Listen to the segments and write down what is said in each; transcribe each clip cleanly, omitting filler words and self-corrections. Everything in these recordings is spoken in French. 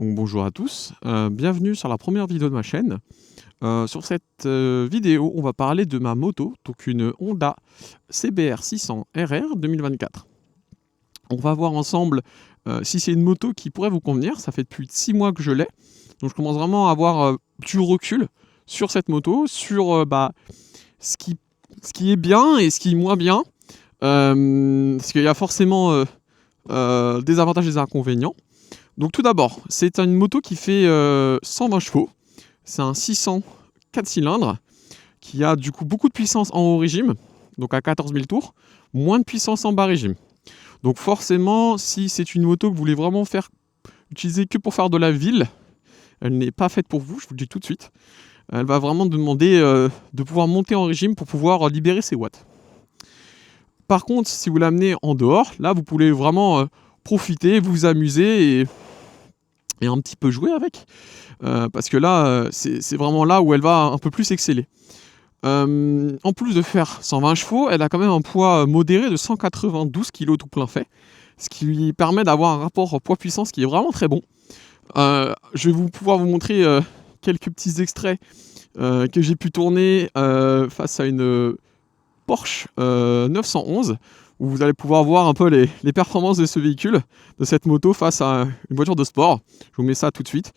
Donc bonjour à tous, bienvenue sur la première vidéo de ma chaîne. Sur cette vidéo, on va parler de ma moto, donc une Honda CBR 600 RR 2024. On va voir ensemble si c'est une moto qui pourrait vous convenir. Ça fait depuis 6 mois que je l'ai, donc je commence vraiment à avoir du recul sur cette moto, sur ce qui, ce qui est bien et ce qui est moins bien. Parce qu'il y a forcément des avantages et des inconvénients. Donc tout d'abord, c'est une moto qui fait 120 chevaux. C'est un 600 4 cylindres qui a du coup beaucoup de puissance en haut régime, donc à 14 000 tours, moins de puissance en bas régime. Donc forcément, si c'est une moto que vous voulez vraiment utiliser que pour faire de la ville, elle n'est pas faite pour vous, je vous le dis tout de suite. Elle va vraiment demander de pouvoir monter en régime pour pouvoir libérer ses watts. Par contre, si vous l'amenez en dehors, là vous pouvez vraiment profiter, vous amuser et un petit peu jouer avec. Parce que là, c'est vraiment là où elle va un peu plus exceller. En plus de faire 120 chevaux, elle a quand même un poids modéré de 192 kg tout plein fait, ce qui lui permet d'avoir un rapport poids-puissance qui est vraiment très bon. Je vais pouvoir vous montrer quelques petits extraits que j'ai pu tourner face à une Porsche 911, où vous allez pouvoir voir un peu les performances de ce véhicule, de cette moto face à une voiture de sport. Je vous mets ça tout de suite.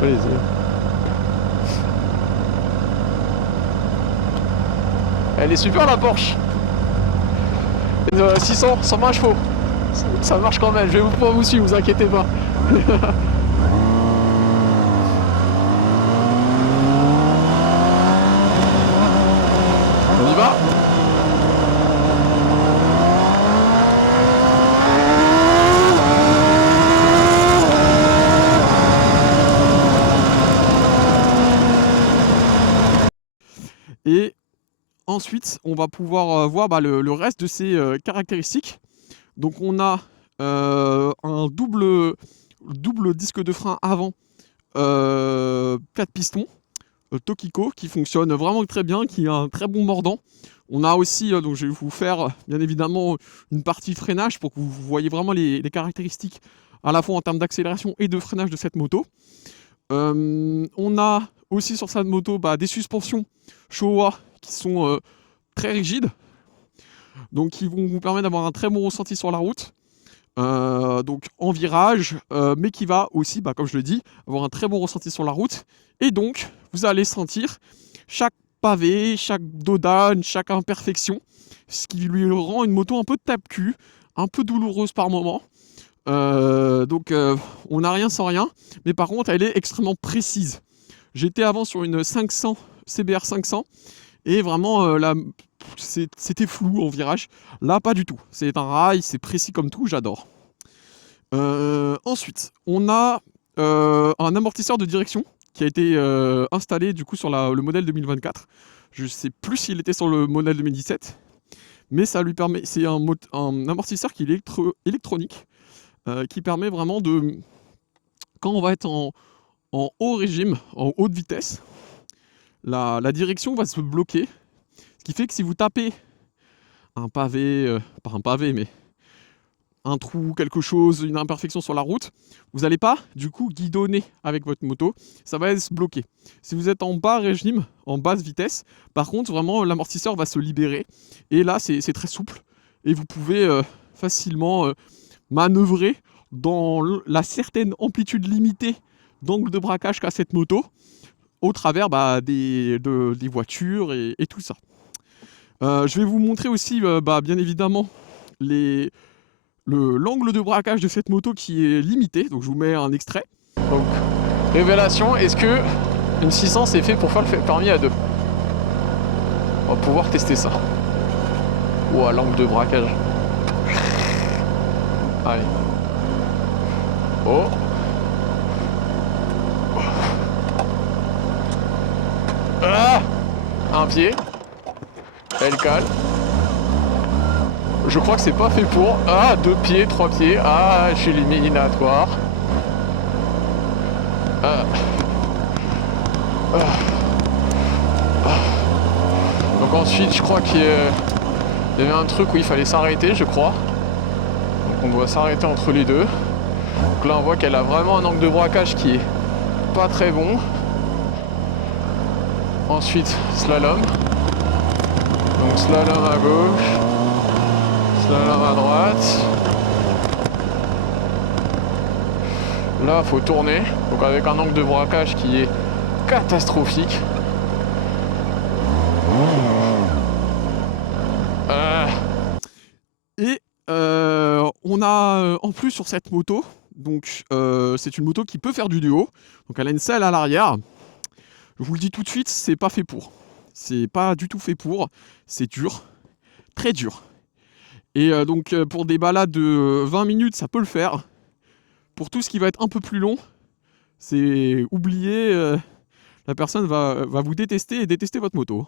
Allez-y. Elle est super la Porsche. 600, 120 chevaux. Ça marche quand même, je vais pouvoir vous suivre, vous inquiétez pas. On y va. Et ensuite, on va pouvoir voir le reste de ses caractéristiques. Donc on a un double disque de frein avant, 4 pistons, Tokiko, qui fonctionne vraiment très bien, qui a un très bon mordant. On a aussi, donc je vais vous faire bien évidemment une partie freinage pour que vous voyez vraiment les caractéristiques à la fois en termes d'accélération et de freinage de cette moto. On a aussi sur cette moto des suspensions Showa qui sont très rigides, donc qui vont vous permettre d'avoir un très bon ressenti sur la route. Donc en virage, mais qui va aussi, comme je le dis, avoir un très bon ressenti sur la route. Et donc, vous allez sentir chaque pavé, chaque dodane, chaque imperfection, ce qui lui rend une moto un peu tape-cul, un peu douloureuse par moment. On n'a rien sans rien, mais par contre, elle est extrêmement précise. J'étais avant sur une 500, CBR 500, et vraiment, c'était flou en virage. Là, pas du tout. C'est un rail, c'est précis comme tout, j'adore. Ensuite, on a un amortisseur de direction qui a été installé du coup sur le modèle 2024. Je sais plus s'il était sur le modèle 2017, mais ça lui permet. C'est un amortisseur qui est électronique, qui permet vraiment de, quand on va être en haut régime, en haute vitesse, la direction va se bloquer. Ce qui fait que si vous tapez un pavé, pas un pavé, mais un trou, quelque chose, une imperfection sur la route, vous n'allez pas du coup guidonner avec votre moto, ça va se bloquer. Si vous êtes en bas régime, en basse vitesse, par contre vraiment l'amortisseur va se libérer et là c'est très souple et vous pouvez facilement manœuvrer dans la certaine amplitude limitée d'angle de braquage qu'a cette moto au travers des voitures et tout ça. Je vais vous montrer aussi bien évidemment l'angle de braquage de cette moto qui est limité, donc je vous mets un extrait. Donc, révélation, est-ce que une 600 c'est fait pour faire le permis à deux? On va pouvoir tester ça. Ouah, l'angle de braquage. Allez. Oh. Ah, un pied. Elle cale. je crois que c'est pas fait pour. Ah, 2 pieds, 3 pieds. Ah, je suis éliminatoire. Ah. Ah. Ah. Donc ensuite, je crois qu'il y avait un truc où il fallait s'arrêter, je crois. Donc on doit s'arrêter entre les deux. Donc là, on voit qu'elle a vraiment un angle de braquage qui est pas très bon. Ensuite, slalom. Donc slalom à gauche, slalom à droite. Là, il faut tourner. Donc avec un angle de braquage qui est catastrophique. Et on a en plus sur cette moto, donc c'est une moto qui peut faire du duo. Donc elle a une selle à l'arrière. Je vous le dis tout de suite, c'est pas fait pour. C'est pas du tout fait pour. C'est dur, très dur. Et donc pour des balades de 20 minutes, ça peut le faire. Pour tout ce qui va être un peu plus long, c'est oublié. La personne va vous détester et détester votre moto.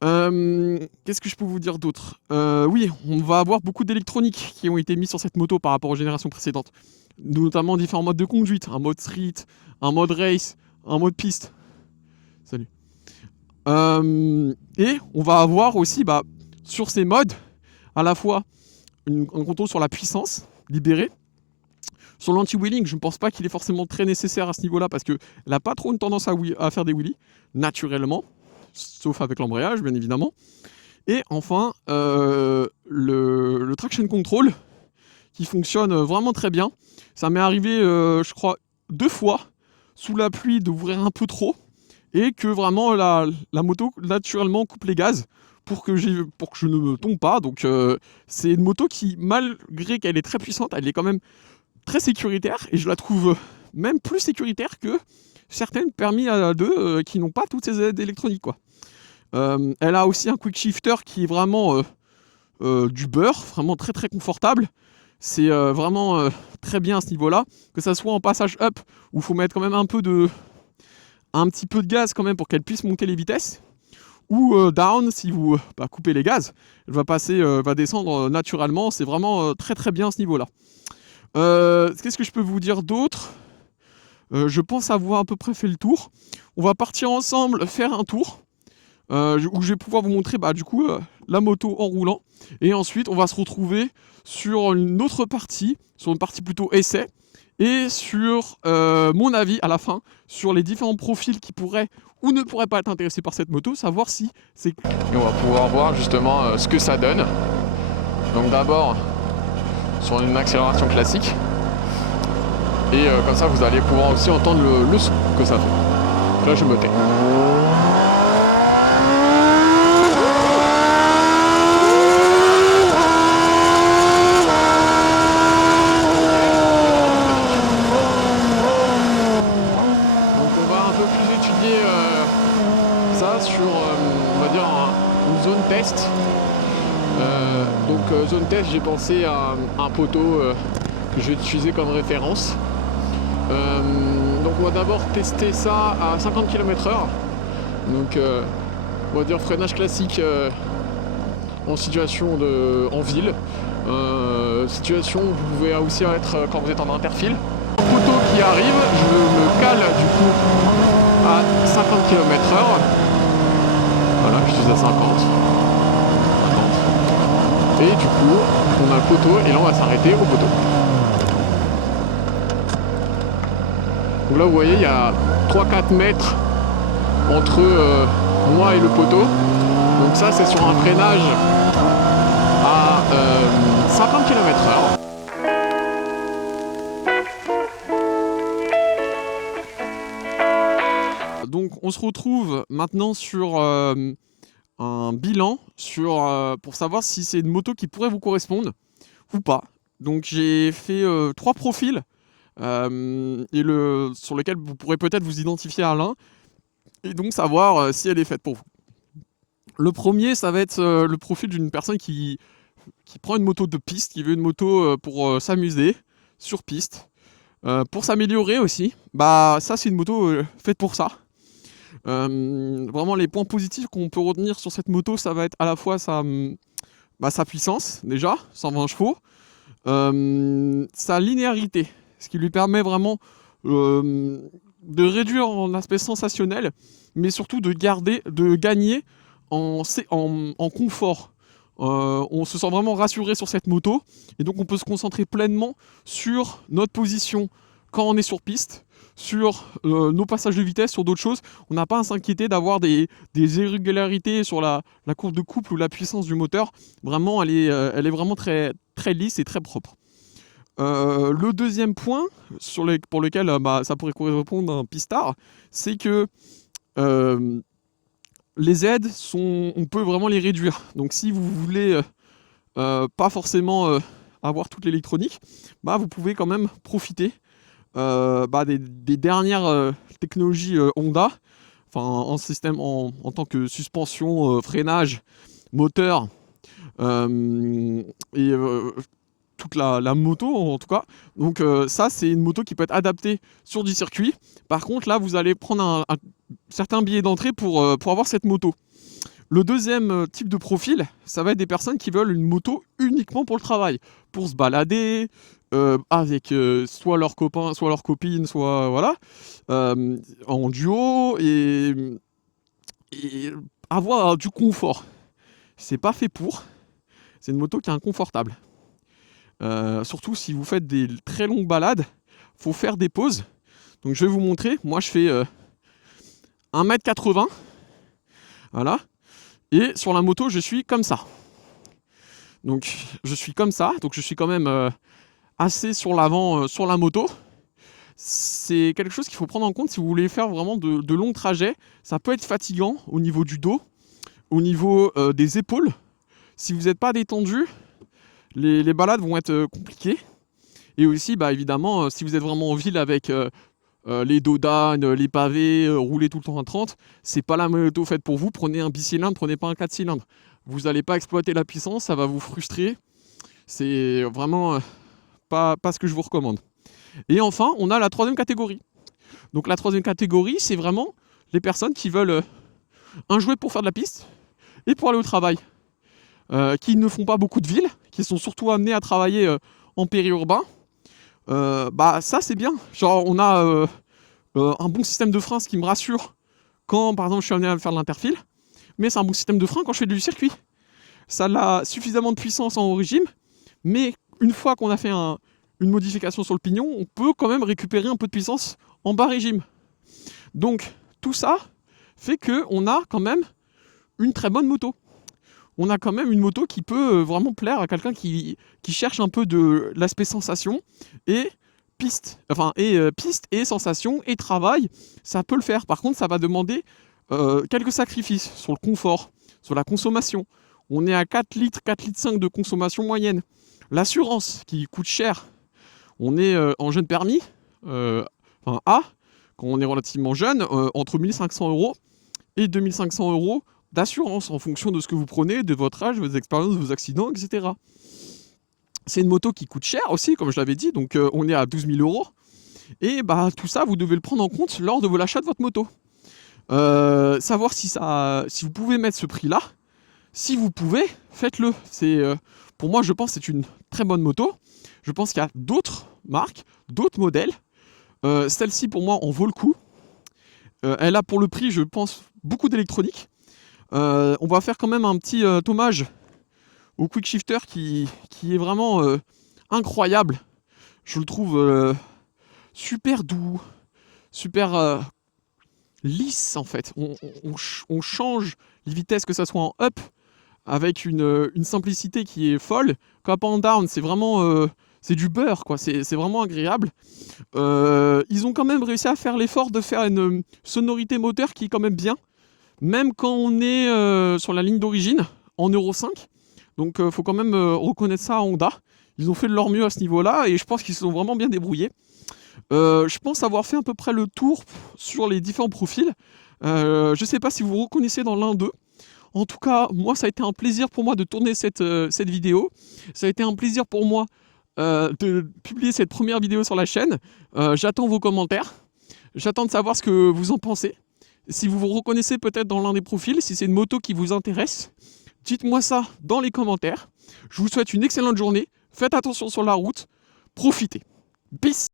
Qu'est-ce que je peux vous dire d'autre? Oui, on va avoir beaucoup d'électroniques qui ont été mis sur cette moto par rapport aux générations précédentes. Notamment différents modes de conduite, un mode street, un mode race, un mode piste. Salut. Et on va avoir aussi sur ces modes à la fois un contrôle sur la puissance libérée. Sur l'anti-wheeling, je ne pense pas qu'il est forcément très nécessaire à ce niveau-là parce qu'elle n'a pas trop une tendance à faire des wheelies naturellement, sauf avec l'embrayage bien évidemment. Et enfin, le traction control qui fonctionne vraiment très bien. Ça m'est arrivé, je crois, 2 fois sous la pluie d'ouvrir un peu trop et que vraiment la moto naturellement coupe les gaz pour que je ne tombe pas. Donc c'est une moto qui, malgré qu'elle est très puissante, elle est quand même très sécuritaire et je la trouve même plus sécuritaire que certaines permis à deux qui n'ont pas toutes ces aides électroniques, quoi. Elle a aussi un quick shifter qui est vraiment du beurre, vraiment très très confortable. C'est vraiment très bien à ce niveau-là, que ça soit en passage up où il faut mettre quand même un petit peu de gaz quand même pour qu'elle puisse monter les vitesses, ou down si vous coupez les gaz, elle va descendre naturellement. C'est vraiment très très bien à ce niveau-là. Qu'est-ce que je peux vous dire d'autre? Je pense avoir à peu près fait le tour. On va partir ensemble faire un tour où je vais pouvoir vous montrer la moto en roulant. Et ensuite, on va se retrouver sur une autre partie, sur une partie plutôt essai, et sur mon avis à la fin, sur les différents profils qui pourraient ou ne pourraient pas être intéressés par cette moto, savoir si c'est... Et on va pouvoir voir justement ce que ça donne. Donc d'abord, sur une accélération classique. Et comme ça, vous allez pouvoir aussi entendre le son que ça fait. Là, je me tais. Donc on va un peu plus étudier ça sur, on va dire, une zone test. Zone test, j'ai pensé à un poteau que je vais utiliser comme référence. Donc on va d'abord tester ça à 50 km/h. Donc on va dire freinage classique en situation en ville. Situation où vous pouvez aussi être quand vous êtes en interfile. Poteau qui arrive, je me cale du coup à 50 km/h. Voilà, je suis à 50. Et du coup, on a le poteau et là on va s'arrêter au poteau. Donc là vous voyez, il y a 3-4 mètres entre moi et le poteau. Donc ça c'est sur un freinage à 50 km/h. Donc on se retrouve maintenant sur un bilan pour savoir si c'est une moto qui pourrait vous correspondre ou pas. Donc j'ai fait 3 profils sur lesquels vous pourrez peut-être vous identifier à l'un et donc savoir si elle est faite pour vous. Le premier, ça va être le profil d'une personne qui prend une moto de piste, qui veut une moto pour s'amuser sur piste, pour s'améliorer aussi. Ça c'est une moto faite pour ça. Vraiment les points positifs qu'on peut retenir sur cette moto, ça va être à la fois sa puissance, déjà, 120 chevaux, sa linéarité, ce qui lui permet vraiment de réduire en aspect sensationnel, mais surtout de gagner en confort. On se sent vraiment rassuré sur cette moto, et donc on peut se concentrer pleinement sur notre position quand on est sur piste, sur nos passages de vitesse, sur d'autres choses. On n'a pas à s'inquiéter d'avoir des irrégularités sur la courbe de couple ou la puissance du moteur. Vraiment, elle est vraiment très, très lisse et très propre. Le deuxième point pour lequel ça pourrait correspondre à un pistard, c'est que les aides, on peut vraiment les réduire. Donc si vous voulez pas forcément avoir toute l'électronique, vous pouvez quand même profiter des dernières technologies Honda, en système en tant que suspension, freinage, moteur, et toute la moto en tout cas. Donc ça, c'est une moto qui peut être adaptée sur du circuit. Par contre, là, vous allez prendre un certain billet d'entrée pour avoir cette moto. Le deuxième type de profil, ça va être des personnes qui veulent une moto uniquement pour le travail, pour se balader avec soit leurs copains, soit leurs copines, soit voilà, en duo et avoir du confort. C'est pas fait pour. C'est une moto qui est inconfortable. Surtout si vous faites des très longues balades, faut faire des pauses. Donc je vais vous montrer. Moi je fais 1m80. Voilà. Et sur la moto, je suis comme ça. Donc je suis comme ça. Donc je suis quand même assez sur l'avant sur la moto. C'est quelque chose qu'il faut prendre en compte si vous voulez faire vraiment de longs trajets. Ça peut être fatigant au niveau du dos, au niveau des épaules. Si vous n'êtes pas détendu, les balades vont être compliquées. Et aussi, évidemment, si vous êtes vraiment en ville avec les dodanes, les pavés, rouler tout le temps à 30, c'est pas la moto faite pour vous. Prenez un bicylindre, prenez pas un 4 cylindres. Vous n'allez pas exploiter la puissance, ça va vous frustrer. C'est vraiment pas ce que je vous recommande. Et enfin, on a la troisième catégorie. Donc la troisième catégorie, c'est vraiment les personnes qui veulent un jouet pour faire de la piste et pour aller au travail. Qui ne font pas beaucoup de villes, qui sont surtout amenés à travailler en périurbain. Ça c'est bien. Genre on a un bon système de frein, ce qui me rassure quand par exemple je suis amené à faire de l'interfile. Mais c'est un bon système de frein quand je fais du circuit. Ça a suffisamment de puissance en haut régime, mais une fois qu'on a fait une modification sur le pignon, on peut quand même récupérer un peu de puissance en bas régime. Donc tout ça fait qu'on a quand même une très bonne moto. On a quand même une moto qui peut vraiment plaire à quelqu'un qui cherche un peu de l'aspect sensation et piste. Piste et sensation et travail, ça peut le faire. Par contre, ça va demander quelques sacrifices sur le confort, sur la consommation. On est à 4 litres, 4 litres 5 de consommation moyenne. L'assurance qui coûte cher. On est en jeune permis, A, quand on est relativement jeune, entre 1500 € et 2500 € d'assurance en fonction de ce que vous prenez, de votre âge, de vos expériences, de vos accidents, etc. C'est une moto qui coûte cher aussi, comme je l'avais dit, donc on est à 12 000 €. Et tout ça, vous devez le prendre en compte lors de l'achat de votre moto. Savoir si vous pouvez mettre ce prix-là. Si vous pouvez, faites-le. Pour moi, je pense que c'est une très bonne moto. Je pense qu'il y a d'autres marques, d'autres modèles. Celle-ci, pour moi, en vaut le coup. Elle a pour le prix, je pense, beaucoup d'électronique. On va faire quand même un petit hommage au quick shifter qui est vraiment incroyable. Je le trouve super doux, super lisse en fait. On change les vitesses, que ça soit en up, avec une simplicité qui est folle. Quand en down, c'est vraiment c'est du beurre, quoi. C'est vraiment agréable. Ils ont quand même réussi à faire l'effort de faire une sonorité moteur qui est quand même bien. Même quand on est sur la ligne d'origine, en Euro 5. Donc faut quand même reconnaître ça à Honda. Ils ont fait de leur mieux à ce niveau-là et je pense qu'ils se sont vraiment bien débrouillés. Je pense avoir fait à peu près le tour sur les différents profils. Je ne sais pas si vous vous reconnaissez dans l'un d'eux. En tout cas, moi, ça a été un plaisir pour moi de tourner cette vidéo. Ça a été un plaisir pour moi de publier cette première vidéo sur la chaîne. J'attends vos commentaires. J'attends de savoir ce que vous en pensez. Si vous vous reconnaissez peut-être dans l'un des profils, si c'est une moto qui vous intéresse, Dites-moi ça dans les commentaires. Je vous souhaite une excellente journée. Faites attention sur la route. Profitez. Peace.